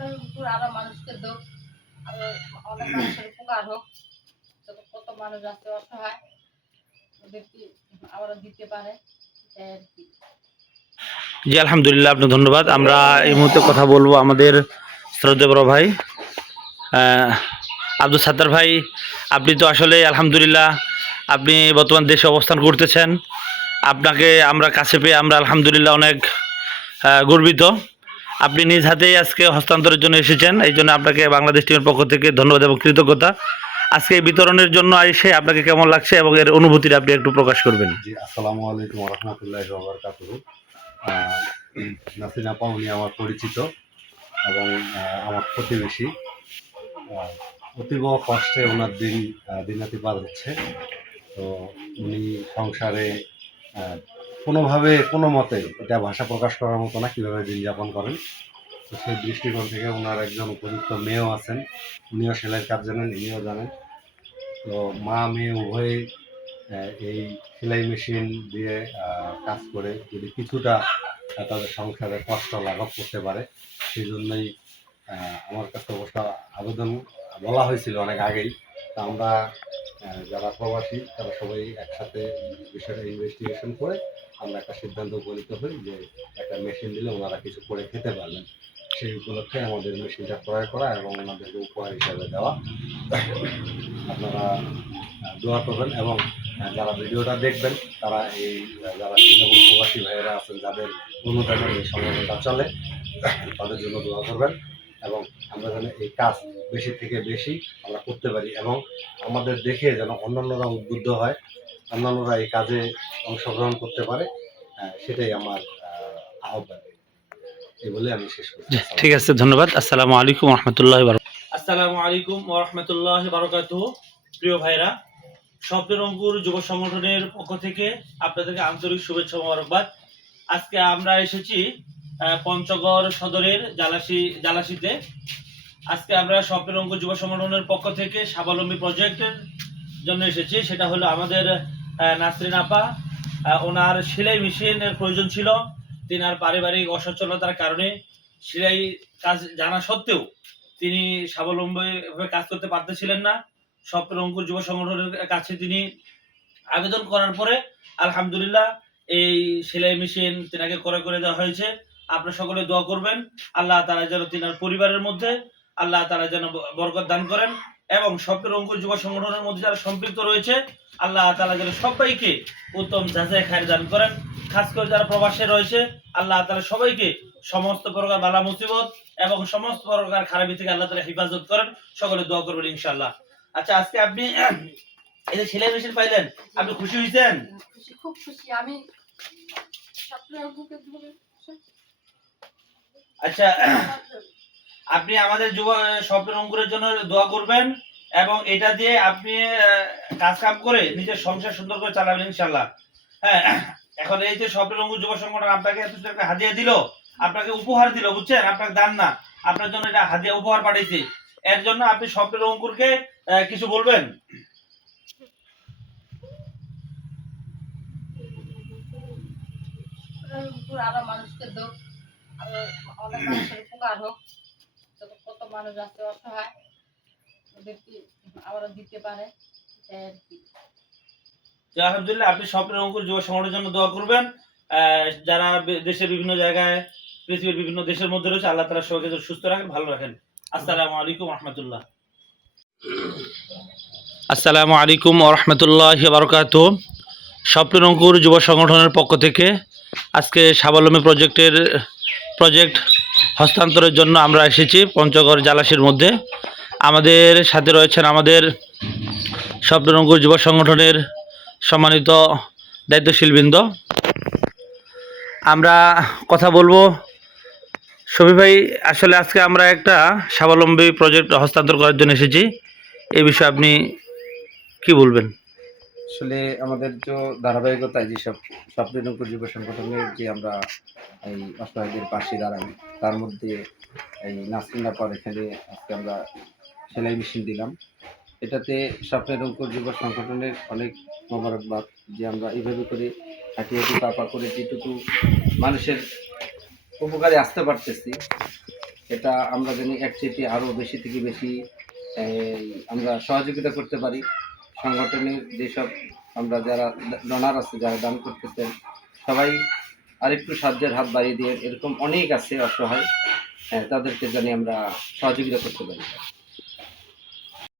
আরো মানুষকে দাও, আরো অনেক মানুষের উপকার হোক। কত মানুষ আছে অসহায়, ওদেরকে আবার দিতে পারে আর কি। জি আলহামদুলিল্লাহ, আপনাকে ধন্যবাদ। আমরা এই মুহূর্তে কথা বলবো আমাদের শ্রদ্ধেয় বড় ভাই আব্দুল সাত্তার ভাই। আপনি তো আসলে আলহামদুলিল্লাহ আপনি বর্তমান দেশে অবস্থান করতেছেন। আপনাকে আমরা কাছে পেয়ে আমরা আলহামদুলিল্লাহ অনেক গর্বিত। আপনি নিজ হাতেই আজকে হস্তান্তরের জন্য এসেছেন, এই জন্য আপনাকে বাংলাদেশ টিমের পক্ষ থেকে ধন্যবাদ এবং কৃতজ্ঞতা। আজকে এই বিতরণের জন্য এসে আপনাকে কেমন লাগছে এবং এর অনুভূতিটা আপনি একটু প্রকাশ করবেন। জি, আসসালামু আলাইকুম ওয়া রাহমাতুল্লাহি ওয়া বারাকাতুহু। নাসরিন আপা উনি আমার পরিচিত এবং আমার প্রতিবেশী। অতীব কষ্টে ওনার দিনরাতি পার হচ্ছে। তো উনি সংসারে কোনোভাবে কোনো মতে এটা ভাষা প্রকাশ করার মতো না কীভাবে দিন যাপন করেন। তো সেই দৃষ্টিকোণ থেকে ওনার একজন উপযুক্ত মেয়েও আছেন, উনিও সেলাইয়ের কাজ জানেন, ইনিও জানেন। তো মা মেয়ে উভয়ে এই সেলাই মেশিন দিয়ে কাজ করে যদি কিছুটা তাদের সংসারে কষ্ট লাঘব করতে পারে, সেই জন্যই আমার কাছে অবশ্য আবেদন বলা হয়েছিল অনেক আগেই। তা আমরা যারা প্রবাসী তারা সবাই একসাথে বিষয়টা ইনভেস্টিগেশন করে আমরা একটা সিদ্ধান্ত উপনীত হই যে একটা মেশিন দিলে ওনারা কিছু করে খেতে পারবেন। সেই উপলক্ষে আমাদের মেশিনটা ক্রয় করা এবং ওনাদেরকে উপহার হিসাবে দেওয়া। আপনারা দোয়া করবেন এবং যারা ভিডিওটা দেখবেন তারা এই যারা সিঙ্গাপুর প্রবাসী ভাইয়েরা আছেন যাদের অনুদানে এই সংগঠনটা চলে তাদের জন্য দোয়া করবেন এবং আমরা যেন এই কাজ বেশি থেকে বেশি আমরা করতে পারি এবং আমাদের দেখে যেন অন্যান্যরা উদ্বুদ্ধ হয়, অন্যান্যরা এই কাজে অংশগ্রহণ করতে পারে, সেটাই আমার আহ্বান। এই বলে আমি শেষ করছি। ঠিক আছে, ধন্যবাদ। আসসালামু আলাইকুম ওয়া রাহমাতুল্লাহি ওয়া বারাকাতুহু। আসসালামু আলাইকুম ওয়া রাহমাতুল্লাহি ওয়া বারাকাতুহু। প্রিয় ভাইরা, স্বপ্নের অঙ্কুর যুব সংগঠনের পক্ষ থেকে আপনাদেরকে আন্তরিক শুভেচ্ছা ও মোবারকবাদ। আজকে আমরা এসেছি পঞ্চগড় সদরের জালাশিতে। আজকে আমরা স্বপ্নের অঙ্কুর যুব সংগঠনের পক্ষ থেকে স্বাবলম্বী প্রজেক্টের জন্য এসেছি। সেটা হলো আমাদের নাসরিন আপা, ওনার সেলাই মেশিনের প্রয়োজন ছিল। তিনার পারিবারিক অসচ্ছলতার কারণে সেলাই কাজ জানা সত্ত্বেও তিনি স্বাবলম্বীভাবে কাজ করতে পারতেছিলেন না। স্বপ্নের অঙ্কুর যুব সংগঠনের কাছে তিনি আবেদন করার পরে আলহামদুলিল্লাহ এই সেলাই মেশিন তিনাকে ক্রয় করে দেওয়া হয়েছে। আপনারা সকলে দোয়া করবেন আল্লাহ তাআলা যেন তিনার পরিবারের মধ্যে আল্লাহ তাআলা যেন বরকত দান করেন এবং স্বপ্নের অঙ্কুর যুব সংগঠনের মধ্যে যারা সম্পৃক্ত রয়েছে আল্লাহ তাআলা যেন সবাইকে উত্তম যাচাই খায়ের দান করেন। খাস করে যারা প্রবাসে রয়েছে আল্লাহ তাআলা সবাইকে সমস্ত প্রকার বালা মুসিবত এবং সমস্ত প্রকার খারাপি থেকে আল্লাহ তাআলা হেফাজত করেন। সকলে দোয়া করবেন ইনশাআল্লাহ। আচ্ছা, আজকে আপনি এই যে সেলাই মেশিন পাইলেন, আপনি খুশি হয়েছেন? খুব খুশি আমি। আচ্ছা, আপনি আমাদের যুব স্বপ্নের অঙ্কুরের জন্য দোয়া করবেন এবং এটা দিয়ে আপনি কাজ কাম করে নিজের সংসার সুন্দর করে চালাবেন ইনশাআল্লাহ। হ্যাঁ, এখন এই যে স্বপ্নের অঙ্কুর যুব সংগঠন আপনাকে এত টাকা হাদিয়া দিল, আপনাকে উপহার দিল, বুঝছেন? আপনাকে দান না, আপনার জন্য এটা হাদিয়া উপহার পাঠিয়েছে। এর জন্য আপনি স্বপ্নের অঙ্কুরকে কিছু বলবেন? আরো মানুষকে দাও, আরো অনেক মানুষের উপকার হোক। কত মানুষ আছে অসহায়, ওদেরকে আবার দিতে পারে আর কি। আলহামদুলিল্লাহ, আপনি স্বপ্নের অঙ্কুর যুব সংগঠনের জন্য দোয়া করবেন। যারা দেশের বিভিন্ন জায়গায়, পৃথিবীর বিভিন্ন দেশের মধ্যে রয়েছে, আল্লাহ তাআলা সবাইকে সুস্থ রাখেন, ভালো রাখেন। আসসালামু আলাইকুম ওয়া রাহমাতুল্লাহ। আসসালামু আলাইকুম ওয়া রাহমাতুল্লাহি ওয়া বারাকাতুহু। স্বপ্নের অঙ্কুর যুব সংগঠনের পক্ষ থেকে আজকে স্বাবলম্বী প্রজেক্ট হস্তান্তরের জন্য আমরা এসেছি পঞ্চগড় জালাশির মধ্যে। আমাদের সাথে রয়েছেন আমাদের স্বপ্নের অঙ্কুর যুব সংগঠনের সম্মানিত দায়িত্বশীলবৃন্দ। আমরা কথা বলবো শফি ভাই, আসলে আজকে আমরা একটা স্বাবলম্বী প্রজেক্ট হস্তান্তর করার জন্য এসেছি, এই বিষয়ে আপনি কি বলবেন? আসলে আমাদের যে ধারাবাহিকতায় যেসব স্বপ্নের অঙ্কুর যুব সংগঠনের যে আমরা এই অসহায়দের পাশে দাঁড়াই, তার মধ্যে এই নাসরিন আপার এখানে আজকে আমরা সেলাই মেশিন দিলাম। এটাতে স্বপ্নের অঙ্কুর যুব সংগঠনের অনেক মোবারকবাদ যে আমরা এইভাবে করে হাঁটি পাপা করে যেটুকু মানুষের উপকারে আসতে পারতেছি, এটা আমরা জানি এক চেয়ে আরও বেশি থেকে বেশি আমরা সহযোগিতা করতে পারি। সংগঠনের যেসব আমরা যারা ডোনার আছে, যারা দান করতেছেন, সবাই আরেকটু সাহায্যের হাত বাড়িয়ে দিয়ে, এরকম অনেক আছে অসহায়, তাদেরকে জানি আমরা সহযোগিতা করতে পারি।